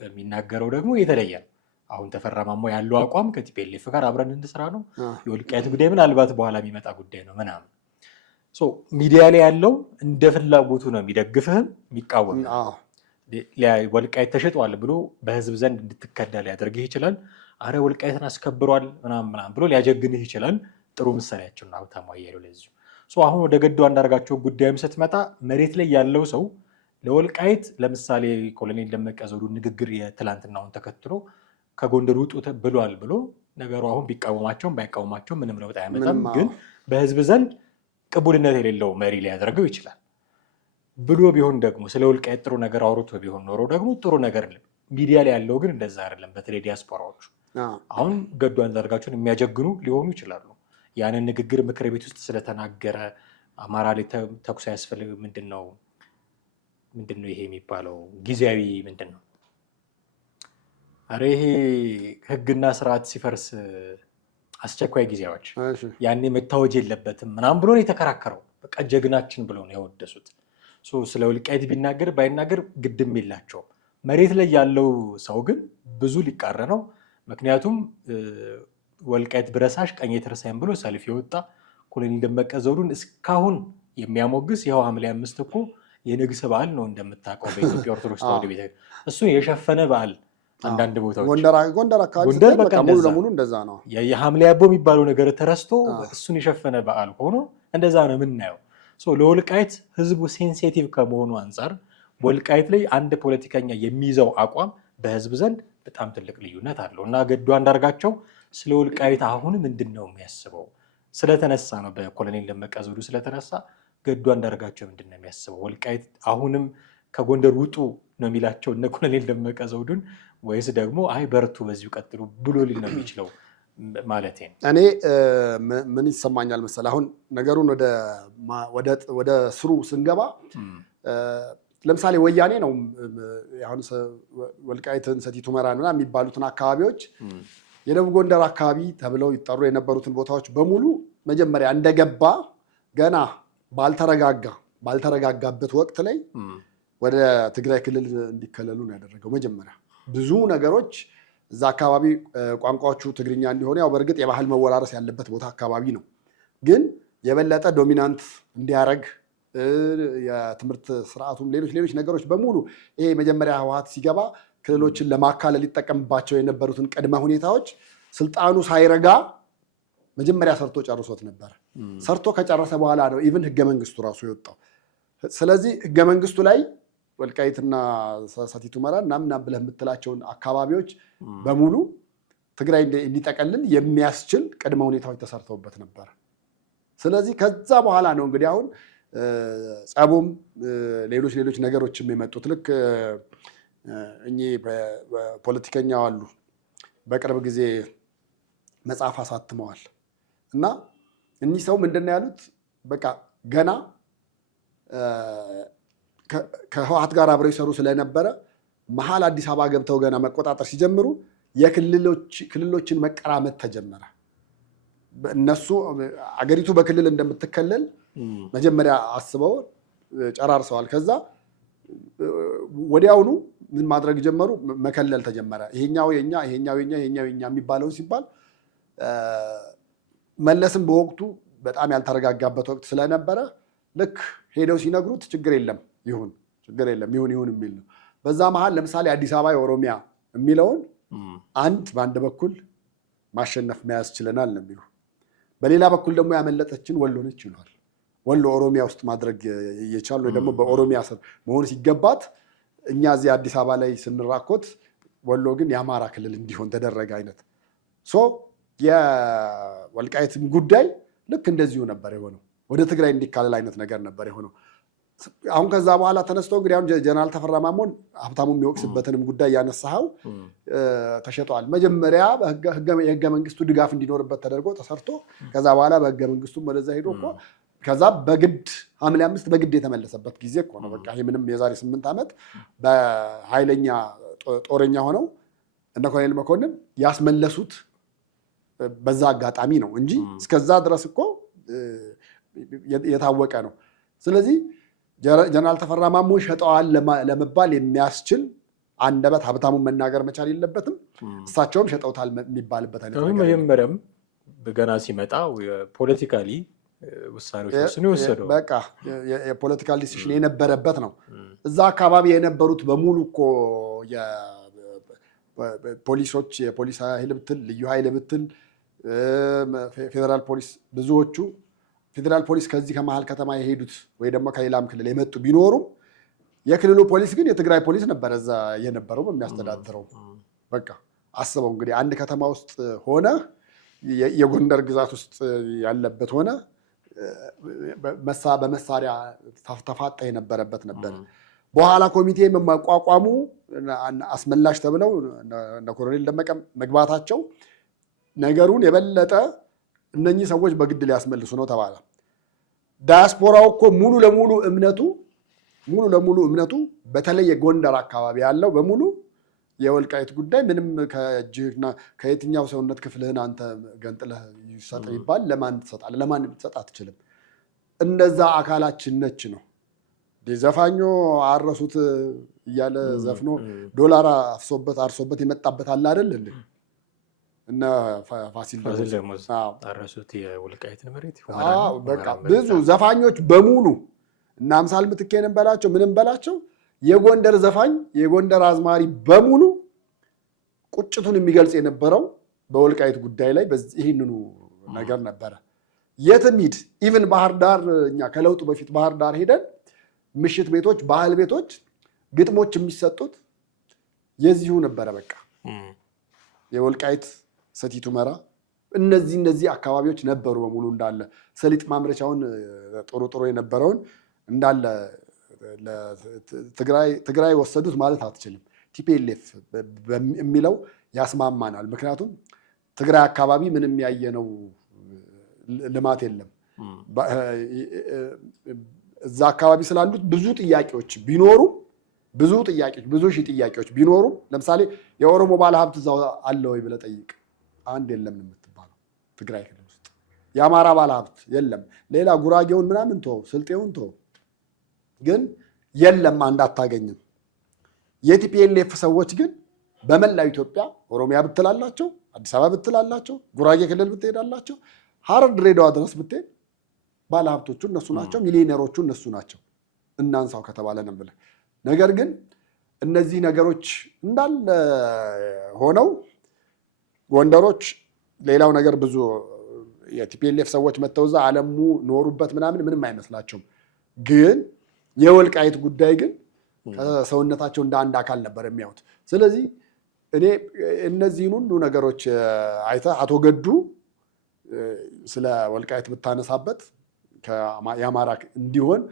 የሚናገረው ደግሞ የተለየ ነው። አሁን ተፈራ ማሞ ያለው አቋም ከቲፒኤልኤፍ ጋር አብረን እንስራ ነው። የወልቃይት ጉዳይ ምናልባት በኋላ የሚመጣ ጉዳይ ነው ምናምን። ሚዲያ ላይ ያለው እንደ ፍላጎቱ ነው፣ የሚደግፍህም የሚቃወም። ወልቃይት ተሸጧል ብሎ በህዝብ ዘንድ እንድትከዳ ሊያደርግህ ይችላል። አረ ወልቃይትን አስከብሯል ምናምን ብሎ ሊያጀግንህ ይችላል። ጥሩ ምሳሌያቸውና ሀብታሙ አያሌው ለዚሁ። አሁን ወደ ገዱ አንዳርጋቸው ጉዳይም ስትመጣ መሬት ላይ ያለው ሰው ለወልቃይት ለምሳሌ ኮሎኔል ደመቀ ዘውዱ ንግግር የትላንትናውን ተከትሎ ከጎንደር ውጡ ብሏል ብሎ ነገሩ አሁን ቢቃወማቸውም ባይቃወማቸውም ምንም ለውጥ አያመጣም። ግን በህዝብ ዘንድ ቅቡልነት የሌለው መሪ ሊያደርገው ይችላል ብሎ ቢሆን ደግሞ ስለ ወልቃይት ጥሩ ነገር አውርቶ ቢሆን ኖሮ ደግሞ ጥሩ ነገር ሚዲያ ላይ ያለው ግን እንደዛ አይደለም። በተለይ ዲያስፖራዎቹ አሁን ገዱ አንዳርጋቸውን የሚያጀግኑ ሊሆኑ ይችላሉ። ያንን ንግግር ምክር ቤት ውስጥ ስለተናገረ አማራ ላይ ተኩስ ያስፈልግ ምንድን ነው ይሄ የሚባለው ጊዜያዊ ምንድን ነው? አረ ይሄ ህግና ስርዓት ሲፈርስ አስቸኳይ ጊዜያዎች ያኔ መታወጅ የለበትም ምናምን ብሎ ነው የተከራከረው። በቃ ጀግናችን ብለው ነው ያወደሱት። ስለ ወልቃይት ቢናገር ባይናገር ግድም የላቸውም። መሬት ላይ ያለው ሰው ግን ብዙ ሊቃረነው። ምክንያቱም ወልቃይት ብረሳሽ ቀኝ የተረሳይም ብሎ ሰልፍ የወጣ ኮሎኔል ደመቀ ዘውዱን እስካሁን የሚያሞግስ ይኸው ሐምሌ 5 እኮ የንግስ በዓል ነው እንደምታውቀው በኢትዮጵያ ኦርቶዶክስ ተዋሕዶ ቤተ እሱን የሸፈነ በዓል አንዳንድ ቦታዎች ጎንደር አካባቢ በቃ ሙሉ ለሙሉ እንደዛ ነው። የሐምሌ አቦ የሚባለው ነገር ተረስቶ እሱን የሸፈነ በዓል ሆኖ እንደዛ ነው የምናየው። ለወልቃይት ህዝቡ ሴንሲቲቭ ከመሆኑ አንጻር ወልቃይት ላይ አንድ ፖለቲከኛ የሚይዘው አቋም በህዝብ ዘንድ በጣም ትልቅ ልዩነት አለው እና ገዱ አንዳርጋቸው ስለ ወልቃይት አሁን ምንድን ነው የሚያስበው ስለተነሳ ነው። በኮሎኔል ደመቀ ዘውዱ ስለተነሳ ገዱ አንዳርጋቸው ምንድን ነው የሚያስበው? ወልቃይት አሁንም ከጎንደር ውጡ ነው የሚላቸው እነ ኮሎኔል ደመቀ ዘውዱን ወይስ ደግሞ አይ በርቱ በዚሁ ቀጥሉ ብሎ ሊል ነው የሚችለው ማለት ነው? እኔ ምን ይሰማኛል መሰለህ፣ አሁን ነገሩን ወደ ስሩ ስንገባ ለምሳሌ ወያኔ ነው አሁን ወልቃይትን፣ ሰቲት ሁመራን ምናምን የሚባሉትን አካባቢዎች የደቡብ ጎንደር አካባቢ ተብለው ይጠሩ የነበሩትን ቦታዎች በሙሉ መጀመሪያ እንደገባ ገና ባልተረጋጋበት ወቅት ላይ ወደ ትግራይ ክልል እንዲከለሉ ነው ያደረገው። መጀመሪያ ብዙ ነገሮች እዛ አካባቢ ቋንቋዎቹ ትግርኛ እንዲሆኑ ያው በእርግጥ የባህል መወራረስ ያለበት ቦታ አካባቢ ነው፣ ግን የበለጠ ዶሚናንት እንዲያደርግ የትምህርት ስርዓቱም ሌሎች ነገሮች በሙሉ ይሄ መጀመሪያ ህወሓት ሲገባ ክልሎችን ለማካለል ሊጠቀምባቸው የነበሩትን ቅድመ ሁኔታዎች ስልጣኑ ሳይረጋ መጀመሪያ ሰርቶ ጨርሶት ነበር። ሰርቶ ከጨረሰ በኋላ ነው ኢቭን ህገ መንግስቱ ራሱ የወጣው። ስለዚህ ህገ መንግስቱ ላይ ወልቃይትና ሰቲት ሁመራ ምናምን ብለህ የምትላቸውን አካባቢዎች በሙሉ ትግራይ እንዲጠቀልል የሚያስችል ቅድመ ሁኔታዎች ተሰርተውበት ነበር። ስለዚህ ከዛ በኋላ ነው እንግዲህ አሁን ጸቡም ሌሎች ነገሮችም የመጡት። ልክ እኚህ ፖለቲከኛው አሉ በቅርብ ጊዜ መጽሐፍ አሳትመዋል እና እኚህ ሰው ምንድነው ያሉት? በቃ ገና ከህወሓት ጋር አብረው ይሰሩ ስለነበረ መሀል አዲስ አበባ ገብተው ገና መቆጣጠር ሲጀምሩ የክልሎችን መቀራመት ተጀመረ። እነሱ አገሪቱ በክልል እንደምትከለል መጀመሪያ አስበው ጨራርሰዋል። ከዛ ወዲያውኑ ምን ማድረግ ጀመሩ? መከለል ተጀመረ። ይሄኛው የኛ ይሄኛው የኛ የሚባለው ሲባል መለስም በወቅቱ በጣም ያልተረጋጋበት ወቅት ስለነበረ ልክ ሄደው ሲነግሩት ችግር የለም ይሁን የሚል ነው። በዛ መሀል ለምሳሌ አዲስ አበባ የኦሮሚያ የሚለውን በአንድ በኩል ማሸነፍ መያዝ ችለናል ነው የሚሉ፣ በሌላ በኩል ደግሞ ያመለጠችን ወሎ ነች ይሏል። ወሎ ኦሮሚያ ውስጥ ማድረግ እየቻሉ ደግሞ በኦሮሚያ ስር መሆን ሲገባት እኛ እዚህ አዲስ አበባ ላይ ስንራኮት ወሎ ግን የአማራ ክልል እንዲሆን ተደረገ አይነት። የወልቃይትም ጉዳይ ልክ እንደዚሁ ነበር የሆነው፣ ወደ ትግራይ እንዲካለል አይነት ነገር ነበር የሆነው። አሁን ከዛ በኋላ ተነስቶ እንግዲህ አሁን ጀነራል ተፈራ ማሞን ሀብታሙ የሚወቅስበትንም ጉዳይ ያነሳኸው ተሸጠዋል። መጀመሪያ የህገ መንግስቱ ድጋፍ እንዲኖርበት ተደርጎ ተሰርቶ ከዛ በኋላ በህገ መንግስቱም ወደዛ ሄዶ እኮ ከዛ በግድ ሐምሌ 5 በግድ የተመለሰበት ጊዜ እኮ ነው። በቃ ይሄ ምንም የዛሬ 8 ዓመት በኃይለኛ ጦረኛ ሆነው እነ ኮሎኔል መኮንን ያስመለሱት በዛ አጋጣሚ ነው እንጂ እስከዛ ድረስ እኮ የታወቀ ነው። ስለዚህ ጀነራል ተፈራ ማሞ ሸጠዋል ለመባል የሚያስችል አንደበት ሀብታሙን መናገር መቻል የለበትም። እሳቸውም ሸጠውታል የሚባልበት አይነት ነገር መጀመሪያም ገና ሲመጣ ፖለቲካሊ ውሳኔዎች የወሰደው በቃ የፖለቲካል ዲሲሽን የነበረበት ነው። እዛ አካባቢ የነበሩት በሙሉ እኮ ፖሊሶች፣ የፖሊስ ኃይል ብትል፣ ልዩ ኃይል ብትል፣ ፌዴራል ፖሊስ ብዙዎቹ ፌዴራል ፖሊስ ከዚህ ከመሀል ከተማ የሄዱት ወይ ደግሞ ከሌላም ክልል የመጡ ቢኖሩም የክልሉ ፖሊስ ግን የትግራይ ፖሊስ ነበረ እዛ የነበረው የሚያስተዳድረው። በቃ አስበው እንግዲህ አንድ ከተማ ውስጥ ሆነ የጎንደር ግዛት ውስጥ ያለበት ሆነ በመሳሪያ ተፋጣ የነበረበት ነበር። በኋላ ኮሚቴ መቋቋሙ አስመላሽ ተብለው እነ ኮሎኔል ደመቀ መግባታቸው ነገሩን የበለጠ እነኚህ ሰዎች በግድ ሊያስመልሱ ነው ተባለ። ዳያስፖራው እኮ ሙሉ ለሙሉ እምነቱ በተለይ የጎንደር አካባቢ ያለው በሙሉ የወልቃይት ጉዳይ ምንም ከእጅህና ከየትኛው ሰውነት ክፍልህን አንተ ገንጥለህ ይሰጥ ይባል ለማን ትሰጣለህ? ለማን ልትሰጥ አትችልም። እንደዛ አካላችን ነች ነው። ዘፋኞ አረሱት እያለ ዘፍኖ ዶላር አርሶበት የመጣበት አለ አይደል እንዴ? እና ፋሲል ደሞዝ አረሱት የወልቃይትን መሬት በቃ ብዙ ዘፋኞች በሙሉ እና አምሳል ምትኬንም በላቸው ምንም በላቸው የጎንደር ዘፋኝ የጎንደር አዝማሪ በሙሉ ቁጭቱን የሚገልጽ የነበረው በወልቃይት ጉዳይ ላይ ይህንኑ ነገር ነበረ። የትም ሂድ ኢቭን ባህር ዳር እኛ ከለውጡ በፊት ባህር ዳር ሄደን ምሽት ቤቶች፣ ባህል ቤቶች ግጥሞች የሚሰጡት የዚሁ ነበረ። በቃ የወልቃይት ሰቲት ሁመራ እነዚህ አካባቢዎች ነበሩ በሙሉ እንዳለ ሰሊጥ ማምረቻውን ጥሩ የነበረውን እንዳለ ትግራይ ወሰዱት ማለት አትችልም። ቲፒኤልኤፍ የሚለው ያስማማናል። ምክንያቱም ትግራይ አካባቢ ምንም ያየነው ልማት የለም። እዛ አካባቢ ስላሉት ብዙ ጥያቄዎች ቢኖሩም ብዙ ሺህ ጥያቄዎች ቢኖሩም ለምሳሌ የኦሮሞ ባለሀብት እዛው አለ ወይ ብለህ ጠይቅ። አንድ የለም የምትባለው ትግራይ ክልል ውስጥ የአማራ ባለሀብት የለም። ሌላ ጉራጌውን ምናምን ተወው፣ ስልጤውን ተወው፣ ግን የለም አንድ አታገኝም። የቲፒኤልኤፍ ሰዎች ግን በመላው ኢትዮጵያ ኦሮሚያ ብትላላቸው፣ አዲስ አበባ ብትላላቸው፣ ጉራጌ ክልል ብትሄዳላቸው፣ ሀረር ድሬዳዋ ድረስ ብትሄድ ባለሀብቶቹ እነሱ ናቸው፣ ሚሊዮነሮቹ እነሱ ናቸው። እናንሳው ከተባለ ነው ብለህ ነገር ግን እነዚህ ነገሮች እንዳለ ሆነው ጎንደሮች ሌላው ነገር ብዙ የቲፒኤልኤፍ ሰዎች መተው እዛ አለሙ ኖሩበት ምንም አይመስላቸውም። ግን የወልቃይት ጉዳይ ግን ከሰውነታቸው እንደ አንድ አካል ነበር የሚያዩት። ስለዚህ እኔ እነዚህን ሁሉ ነገሮች አይተህ አቶ ገዱ ስለ ወልቃይት ብታነሳበት የአማራ እንዲሆን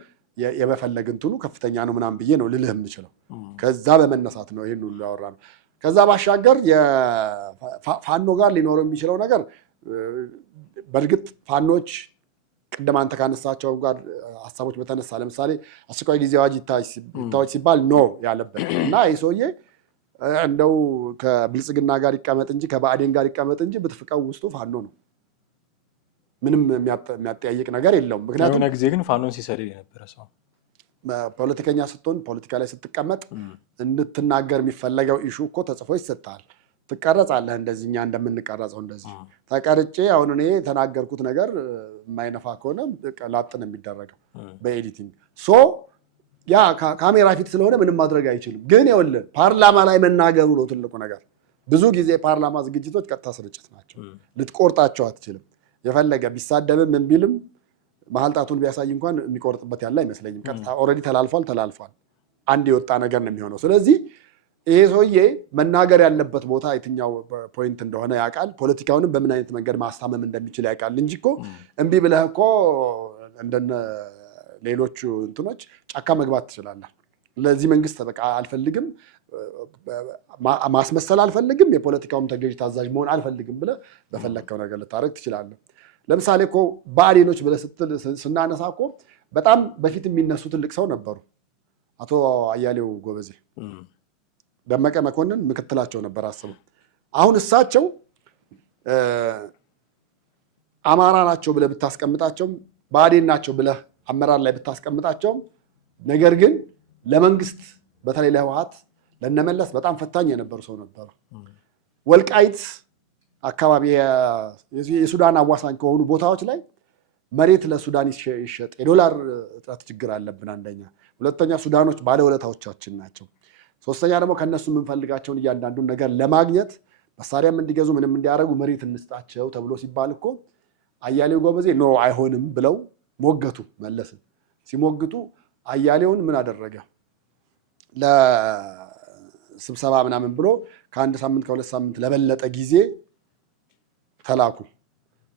የመፈለግ እንትኑ ከፍተኛ ነው ምናምን ብዬ ነው ልልህ የምችለው። ከዛ በመነሳት ነው ይህን ሁሉ ያወራ ነው። ከዛ ባሻገር ፋኖ ጋር ሊኖረው የሚችለው ነገር በእርግጥ ፋኖች ቅድም አንተ ካነሳቸው ጋር ሀሳቦች በተነሳ ለምሳሌ አስቸኳይ ጊዜ አዋጅ ይታወጅ ሲባል ኖ ያለበት እና ይህ ሰውዬ እንደው ከብልጽግና ጋር ይቀመጥ እንጂ ከባዕዴን ጋር ይቀመጥ እንጂ ብትፍቀው ውስጡ ፋኖ ነው። ምንም የሚያጠያይቅ ነገር የለውም። ምክንያቱም የሆነ ጊዜ ግን ፋኖን ሲሰድብ የነበረ ሰው ፖለቲከኛ ስትሆን ፖለቲካ ላይ ስትቀመጥ እንድትናገር የሚፈለገው ኢሹ እኮ ተጽፎ ይሰጣል። ትቀረጻለህ። እንደዚህ እኛ እንደምንቀረጸው እንደዚህ ተቀርጬ አሁን እኔ የተናገርኩት ነገር የማይነፋ ከሆነ ላጥ ነው የሚደረገው በኤዲቲንግ። ሶ ያ ካሜራ ፊት ስለሆነ ምንም ማድረግ አይችልም። ግን ይኸውልህ ፓርላማ ላይ መናገሩ ነው ትልቁ ነገር። ብዙ ጊዜ ፓርላማ ዝግጅቶች ቀጥታ ስርጭት ናቸው። ልትቆርጣቸው አትችልም። የፈለገ ቢሳደብም ምን ቢልም መሀል ጣቱን ቢያሳይ እንኳን የሚቆርጥበት ያለ አይመስለኝም። ቀጥታ ኦልሬዲ ተላልፏል። አንድ የወጣ ነገር ነው የሚሆነው። ስለዚህ ይሄ ሰውዬ መናገር ያለበት ቦታ የትኛው ፖይንት እንደሆነ ያውቃል። ፖለቲካውንም በምን አይነት መንገድ ማስታመም እንደሚችል ያውቃል እንጂ እኮ እምቢ ብለህ እኮ እንደነ ሌሎቹ እንትኖች ጫካ መግባት ትችላለህ። ለዚህ መንግስት በቃ አልፈልግም፣ ማስመሰል አልፈልግም፣ የፖለቲካውም ተገዥ ታዛዥ መሆን አልፈልግም ብለህ በፈለግከው ነገር ልታደርግ ትችላለህ። ለምሳሌ እኮ ብአዴኖች ብለህ ስናነሳ እኮ በጣም በፊት የሚነሱ ትልቅ ሰው ነበሩ። አቶ አያሌው ጎበዜ፣ ደመቀ መኮንን ምክትላቸው ነበር። አስቡ። አሁን እሳቸው አማራ ናቸው ብለህ ብታስቀምጣቸውም ብአዴን ናቸው ብለህ አመራር ላይ ብታስቀምጣቸውም ነገር ግን ለመንግስት በተለይ ለህወሓት ለነመለስ በጣም ፈታኝ የነበሩ ሰው ነበሩ። ወልቃይት አካባቢ የሱዳን አዋሳኝ ከሆኑ ቦታዎች ላይ መሬት ለሱዳን ይሸጥ፣ የዶላር እጥረት ችግር አለብን አንደኛ። ሁለተኛ ሱዳኖች ባለውለታዎቻችን ናቸው። ሶስተኛ ደግሞ ከነሱ የምንፈልጋቸውን እያንዳንዱን ነገር ለማግኘት መሳሪያም እንዲገዙ ምንም እንዲያደርጉ መሬት እንስጣቸው ተብሎ ሲባል እኮ አያሌው ጎበዜ ኖ አይሆንም ብለው ሞገቱ። መለስን ሲሞግቱ አያሌውን ምን አደረገ? ለስብሰባ ምናምን ብሎ ከአንድ ሳምንት ከሁለት ሳምንት ለበለጠ ጊዜ ተላኩ።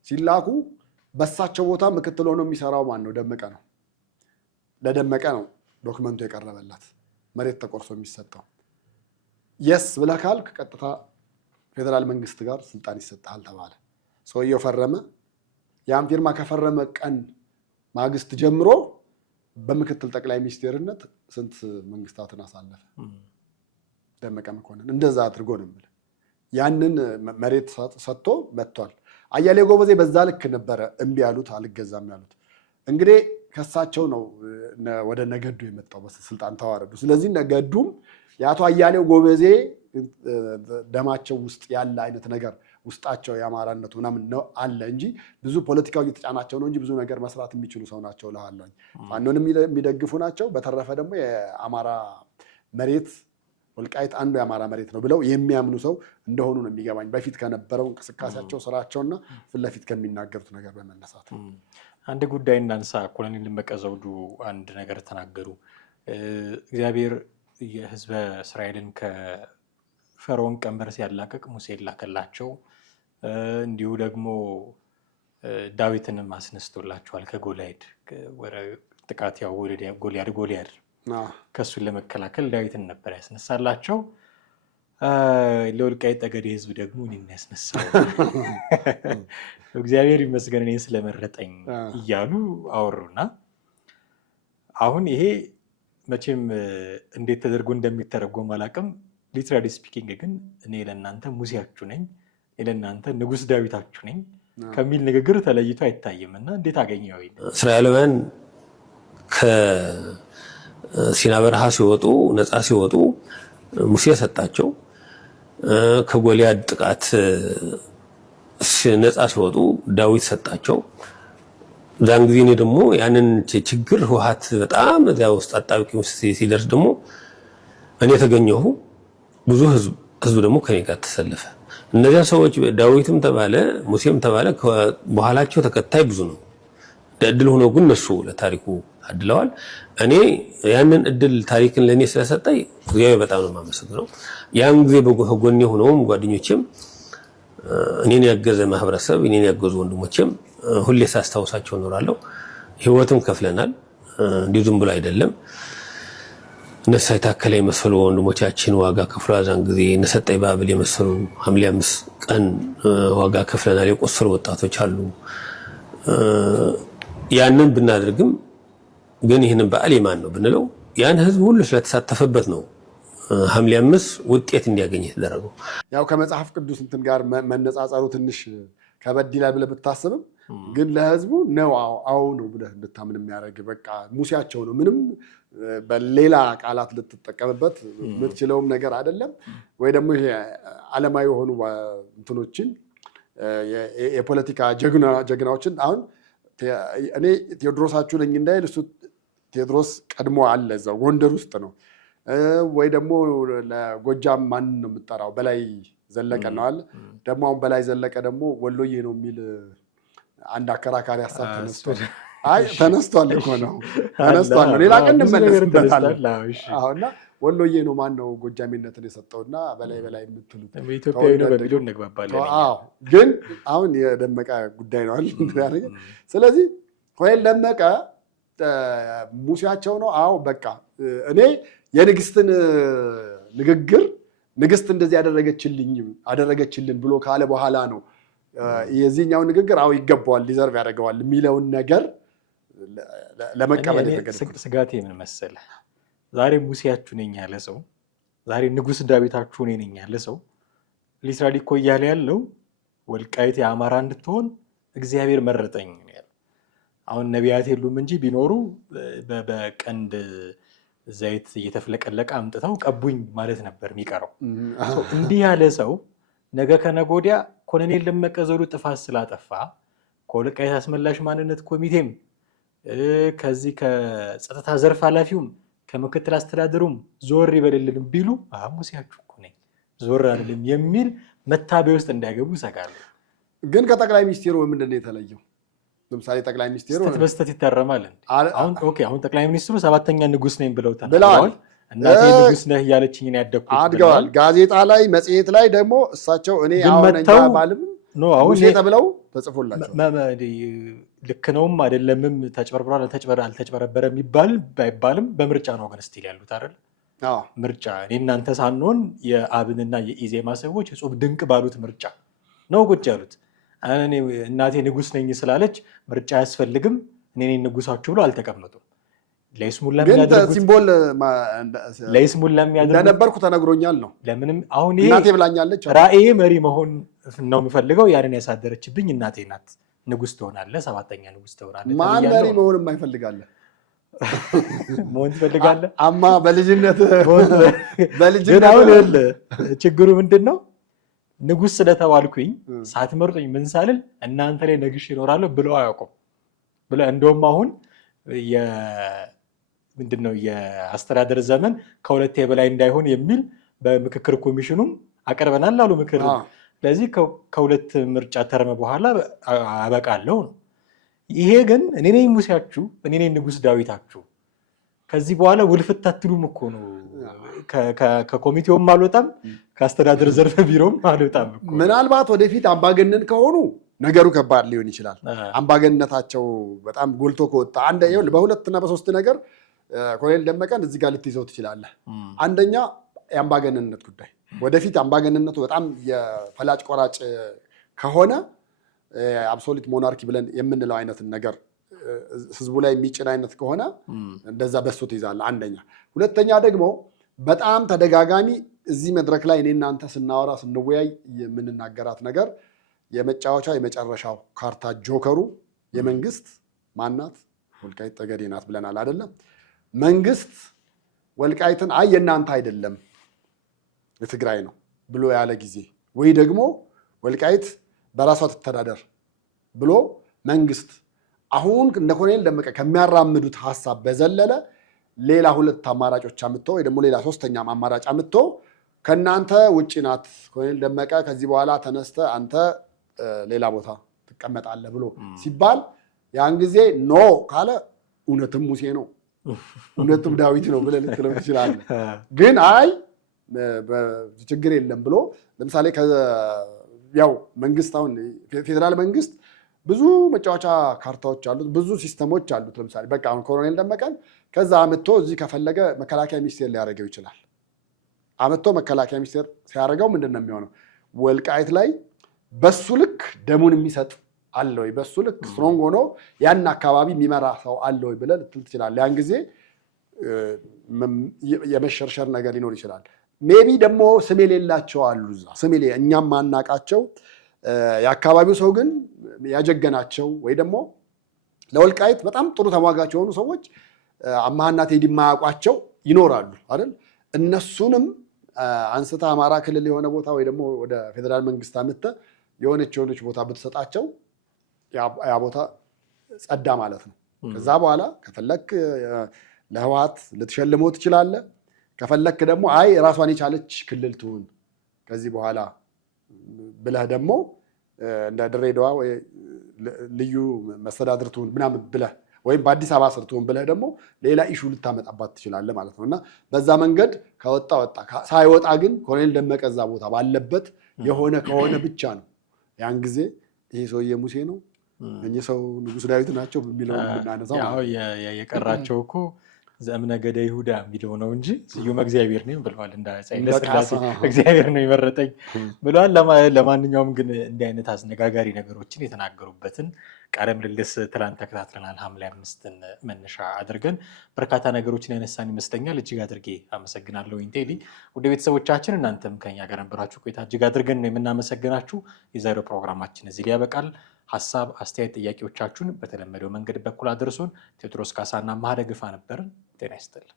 ሲላኩ በሳቸው ቦታ ምክትል ሆኖ የሚሰራው ማን ነው? ደመቀ ነው። ለደመቀ ነው ዶክመንቱ የቀረበላት መሬት ተቆርሶ የሚሰጠው። የስ ብለህ ካልክ ቀጥታ ፌዴራል መንግስት ጋር ስልጣን ይሰጥሃል ተባለ። ሰውየው ፈረመ። ያን ፊርማ ከፈረመ ቀን ማግስት ጀምሮ በምክትል ጠቅላይ ሚኒስቴርነት ስንት መንግስታትን አሳለፈ ደመቀ መኮንን። እንደዛ አድርጎ ነው የምልህ። ያንን መሬት ሰጥቶ መጥቷል። አያሌው ጎበዜ በዛ ልክ ነበረ እምቢ ያሉት፣ አልገዛም ያሉት። እንግዲህ ከሳቸው ነው ወደ ነገዱ የመጣው በስልጣን ተዋረዱ። ስለዚህ ነገዱም የአቶ አያሌው ጎበዜ ደማቸው ውስጥ ያለ አይነት ነገር ውስጣቸው የአማራነቱ ምናምን ነው አለ እንጂ ብዙ ፖለቲካው እየተጫናቸው ነው እንጂ ብዙ ነገር መስራት የሚችሉ ሰው ናቸው እልሃለሁ። ፋኖንም የሚደግፉ ናቸው። በተረፈ ደግሞ የአማራ መሬት ወልቃይት አንዱ የአማራ መሬት ነው ብለው የሚያምኑ ሰው እንደሆኑ ነው የሚገባኝ፣ በፊት ከነበረው እንቅስቃሴያቸው፣ ስራቸውና ፊት ለፊት ከሚናገሩት ነገር በመነሳት። አንድ ጉዳይ እናንሳ። ኮሎኔል ደመቀ ዘውዱ አንድ ነገር ተናገሩ። እግዚአብሔር የህዝበ እስራኤልን ከፈርዖን ቀንበር ሲያላቅቅ ሙሴ ላከላቸው፣ እንዲሁ ደግሞ ዳዊትንም አስነስቶላቸዋል ከጎልያድ ጥቃት። ያው ጎልያድ ከእሱን ለመከላከል ዳዊትን ነበር ያስነሳላቸው። ለወልቃይት ጠገዴ ህዝብ ደግሞ እኔን ያስነሳው እግዚአብሔር ይመስገን እኔን ስለመረጠኝ እያሉ አወሩና አሁን ይሄ መቼም እንዴት ተደርጎ እንደሚተረጎም አላውቅም። ሊትራሊ ስፒኪንግ ግን እኔ ለእናንተ ሙሴያችሁ ነኝ፣ ለእናንተ ንጉስ ዳዊታችሁ ነኝ ከሚል ንግግር ተለይቶ አይታይምና እንዴት አገኘው? እስራኤላውያን ከሲና በረሃ ሲወጡ ነፃ ሲወጡ ሙሴ ሰጣቸው። ከጎልያድ ጥቃት ነፃ ሲወጡ ዳዊት ሰጣቸው። ዛን ጊዜ እኔ ደግሞ ያንን ችግር ህወሓት በጣም እዚያ ውስጥ አጣብቂኝ ውስጥ ሲደርስ ደግሞ እኔ ተገኘሁ። ብዙ ህዝብ ደግሞ ከኔ ጋር ተሰለፈ። እነዚያ ሰዎች ዳዊትም ተባለ ሙሴም ተባለ በኋላቸው ተከታይ ብዙ ነው። እድል ሆኖ ግን እነሱ ለታሪኩ አድለዋል። እኔ ያንን እድል ታሪክን ለኔ ስለሰጠኝ እግዚአብሔር በጣም ነው የማመሰግነው። ያን ጊዜ በጎኔ ሆነውም ጓደኞቼም እኔን ያገዘ ማህበረሰብ እኔን ያገዙ ወንድሞቼም ሁሌ ሳስታውሳቸው እኖራለሁ። ህይወትም ከፍለናል። እንዲሁ ዝም ብሎ አይደለም። እነሳይ ታከለ የመሰሉ ወንድሞቻችን ዋጋ ከፍለው አዛን ጊዜ እነሰጠኝ ባብል የመሰሉ ሐምሌ 5 ቀን ዋጋ ከፍለናል። የቆሰሉ ወጣቶች አሉ። ያንን ብናደርግም ግን ይህንን በዓል የማን ነው ብንለው ያን ህዝብ ሁሉ ስለተሳተፈበት ነው ሐምሌ 5 ውጤት እንዲያገኝ የተደረገው። ያው ከመጽሐፍ ቅዱስ እንትን ጋር መነጻጸሩ ትንሽ ከበድ ይላል ብለህ ብታስብም ግን ለህዝቡ ነው አዎ ነው ብለህ እንድታምን የሚያደርግ በቃ ሙሴያቸው ነው። ምንም በሌላ ቃላት ልትጠቀምበት የምትችለውም ነገር አይደለም። ወይ ደግሞ ይሄ ዓለማዊ የሆኑ እንትኖችን የፖለቲካ ጀግናዎችን አሁን እኔ ቴዎድሮሳችሁ ነኝ እንዳይል እሱ ቴዎድሮስ ቀድሞ አለ እዛው ጎንደር ውስጥ ነው። ወይ ደግሞ ለጎጃም ማን ነው የምጠራው? በላይ ዘለቀ ነው አለ። ደግሞ አሁን በላይ ዘለቀ ደግሞ ወሎዬ ነው የሚል አንድ አከራካሪ ሀሳብ ተነስቷል። አይ ተነስቷል እኮ ነው ተነስቷል። ሌላ ቀን እንመለስበታለን። አሁንና ወሎዬ ነው ማን ነው ጎጃሜነትን የሰጠውና በላይ የምትሉት በኢትዮጵያዊ ነው በሚለው እንግባባለን። አዎ ግን አሁን የደመቀ ጉዳይ ነው አይደል? ስለዚህ ኮሎኔል ደመቀ ሙሴያቸው ነው። አዎ በቃ እኔ የንግስትን ንግግር ንግስት እንደዚህ አደረገችልን ብሎ ካለ በኋላ ነው የዚህኛው ንግግር አዎ ይገባዋል ዲዘርቭ ያደርገዋል የሚለውን ነገር ለመቀበል የተገደደ። ስጋቴ ምን መሰለህ? ዛሬ ሙሴያችሁ ነኝ ያለ ሰው፣ ዛሬ ንጉስ ዳዊታችሁ ነኝ ያለ ሰው ሊትራሊ እኮ እያለ ያለው ወልቃይት የአማራ እንድትሆን እግዚአብሔር መረጠኝ ነው ያለው። አሁን ነቢያት የሉም እንጂ ቢኖሩ በቀንድ ዘይት እየተፍለቀለቀ አምጥተው ቀቡኝ ማለት ነበር የሚቀረው። እንዲህ ያለ ሰው ነገ ከነገ ወዲያ ኮሎኔል ደመቀ ዘውዱ ጥፋት ስላጠፋ ከወልቃይት አስመላሽ ማንነት ኮሚቴም ከዚህ ከጸጥታ ዘርፍ ኃላፊውም ከምክትል አስተዳደሩም ዞር ይበልልንም ቢሉ ሙሴያችሁ እኮ ነኝ ዞር አይደለም የሚል መታበይ ውስጥ እንዳይገቡ ይሰጋሉ። ግን ከጠቅላይ ሚኒስቴሩ ምንድን ነው የተለየው? ለምሳሌ ጠቅላይ ሚኒስቴሩ በስተት ይታረማል። አሁን ጠቅላይ ሚኒስትሩ 7ኛ ንጉስ ነኝ ብለው ተናግረዋል። እናቴ ንጉስ ነህ እያለችኝ ነው ያደኩት አድገዋል። ጋዜጣ ላይ መጽሔት ላይ ደግሞ እሳቸው እኔ አሁን ባልም ሙሴ ተብለው ተጽፎላቸው ልክ ነውም አይደለምም ተጭበርብሯል አልተጭበረበረ የሚባል ባይባልም በምርጫ ነው ግን ስቲል ያሉት አይደል? ምርጫ እኔ እናንተ ሳንሆን የአብንና የኢዜማ ሰዎች እጹብ ድንቅ ባሉት ምርጫ ነው ቁጭ ያሉት። እናቴ ንጉስ ነኝ ስላለች ምርጫ አያስፈልግም እኔ ንጉሳችሁ ብሎ አልተቀመጡም። ለይስሙላ እንደነበርኩ ተነግሮኛል ነው። ለምንም አሁን ይሄ እናቴ ብላኛለች። ራእዬ መሪ መሆን ነው የምፈልገው። ያንን ያሳደረችብኝ እናቴ ናት። ንጉስ ትሆናለህ፣ 7ኛ ንጉስ ትሆናለህ። ማን መሪ መሆን የማይፈልጋለህ? መሆን ትፈልጋለህ? አማ በልጅነት አሁን ችግሩ ምንድን ነው? ንጉስ ስለተባልኩኝ ሳትመርጡኝ ምን ሳልል እናንተ ላይ ነግሽ ይኖራለሁ ብለው አያውቁም። እንደውም አሁን ምንድነው የአስተዳደር ዘመን ከሁለት በላይ እንዳይሆን የሚል በምክክር ኮሚሽኑም አቀርበናል አሉ ምክር። ስለዚህ ከሁለት ምርጫ ተርመ በኋላ አበቃለሁ ነው። ይሄ ግን እኔ ነኝ ሙሴያችሁ፣ እኔ ነኝ ንጉስ ዳዊታችሁ፣ ከዚህ በኋላ ውልፍት አትሉም እኮ ነው። ከኮሚቴውም አልወጣም፣ ከአስተዳደር ዘርፍ ቢሮም አልወጣም እኮ። ምናልባት ወደፊት አምባገነን ከሆኑ ነገሩ ከባድ ሊሆን ይችላል። አምባገነታቸው በጣም ጎልቶ ከወጣ በሁለትና በሶስት ነገር ኮሎኔል ደመቀን እዚህ ጋር ልትይዘው ትችላለህ። አንደኛ የአምባገነንነት ጉዳይ፣ ወደፊት አምባገነንነቱ በጣም የፈላጭ ቆራጭ ከሆነ አብሶሉት ሞናርኪ ብለን የምንለው አይነትን ነገር ህዝቡ ላይ የሚጭን አይነት ከሆነ እንደዛ በሱ ትይዛለህ። አንደኛ። ሁለተኛ ደግሞ በጣም ተደጋጋሚ እዚህ መድረክ ላይ እኔ እናንተ ስናወራ ስንወያይ የምንናገራት ነገር የመጫወቻ የመጨረሻው ካርታ ጆከሩ የመንግስት ማናት ወልቃይት ጠገዴ ናት ብለናል አይደለም? መንግስት ወልቃይትን አይ የእናንተ አይደለም የትግራይ ነው ብሎ ያለ ጊዜ ወይ ደግሞ ወልቃይት በራሷ ተተዳደር ብሎ መንግስት አሁን እንደ ኮሎኔል ደመቀ ከሚያራምዱት ሐሳብ በዘለለ ሌላ ሁለት አማራጮች አምጥተው ወይ ደግሞ ሌላ ሶስተኛ አማራጭ አምጥተው ከናንተ ውጪ ናት ኮሎኔል ደመቀ ከዚህ በኋላ ተነስተ አንተ ሌላ ቦታ ትቀመጣለህ ብሎ ሲባል ያን ጊዜ ኖ ካለ እውነትም ሙሴ ነው እውነትም ዳዊት ነው ብለህ ልትለው ትችላለህ። ግን አይ ችግር የለም ብሎ ለምሳሌ ያው መንግስት አሁን ፌደራል መንግስት ብዙ መጫወቻ ካርታዎች አሉት፣ ብዙ ሲስተሞች አሉት። ለምሳሌ በቃ አሁን ኮሎኔል ደመቀን ከዛ አመጥቶ እዚህ ከፈለገ መከላከያ ሚኒስቴር ሊያደርገው ይችላል። አመጥቶ መከላከያ ሚኒስቴር ሲያደርገው ምንድን ነው የሚሆነው? ወልቃይት ላይ በሱ ልክ ደሙን የሚሰጥ አለ ወይ? በሱ ልክ ስትሮንግ ሆኖ ያን አካባቢ የሚመራ ሰው አለ ወይ ብለህ ልትል ትችላለህ። ያን ጊዜ የመሸርሸር ነገር ሊኖር ይችላል። ሜቢ ደግሞ ስም የሌላቸው አሉ እዛ ስም እኛም ማናቃቸው የአካባቢው ሰው ግን ያጀገናቸው ወይ ደግሞ ለወልቃይት በጣም ጥሩ ተሟጋች የሆኑ ሰዎች አማሃና ቴዲ የማያውቋቸው ይኖራሉ አይደል? እነሱንም አንስታ አማራ ክልል የሆነ ቦታ ወይ ደግሞ ወደ ፌደራል መንግስት አምጥተህ የሆነች ቦታ ብትሰጣቸው ያ ቦታ ጸዳ ማለት ነው። ከዛ በኋላ ከፈለክ ለህወሓት ልትሸልመው ትችላለህ። ከፈለክ ደግሞ አይ ራሷን የቻለች ክልል ትሁን ከዚህ በኋላ ብለህ ደግሞ እንደ ድሬዳዋ ወይ ልዩ መስተዳድር ትሁን ምናምን ብለህ ወይም በአዲስ አበባ ስር ትሁን ብለህ ደግሞ ሌላ ኢሹ ልታመጣባት ትችላለህ ማለት ነው። እና በዛ መንገድ ከወጣ ሳይወጣ ግን ኮሎኔል ደመቀ እዛ ቦታ ባለበት የሆነ ከሆነ ብቻ ነው ያን ጊዜ ይሄ ሰውዬ ሙሴ ነው እኚህ ሰው ንጉሥ ዳዊት ናቸው የሚለው የምናነሳው። የቀራቸው እኮ ዘእምነገደ ይሁዳ የሚለው ነው እንጂ ስዩመ እግዚአብሔር ነኝ ብለዋል። እንዳይለስላሴ እግዚአብሔር ነው የመረጠኝ ብለዋል። ለማንኛውም ግን እንዲህ አይነት አስነጋጋሪ ነገሮችን የተናገሩበትን ቃለ ምልልስ ትላንት ተከታትለናል። ሐምሌ 5ን መነሻ አድርገን በርካታ ነገሮችን ያነሳን ይመስለኛል። እጅግ አድርጌ አመሰግናለሁ ቴዲ። ወደ ቤተሰቦቻችን እናንተም ከኛ ጋር ነበራችሁ ቆይታ እጅግ አድርገን ነው የምናመሰግናችሁ። የዛሬው ፕሮግራማችን እዚህ ላይ ያበቃል። ሀሳብ፣ አስተያየት፣ ጥያቄዎቻችሁን በተለመደው መንገድ በኩል አድርሱን። ቴዎድሮስ ካሳና ማህደ ግፋ ነበርን። ጤና ይስጥልን።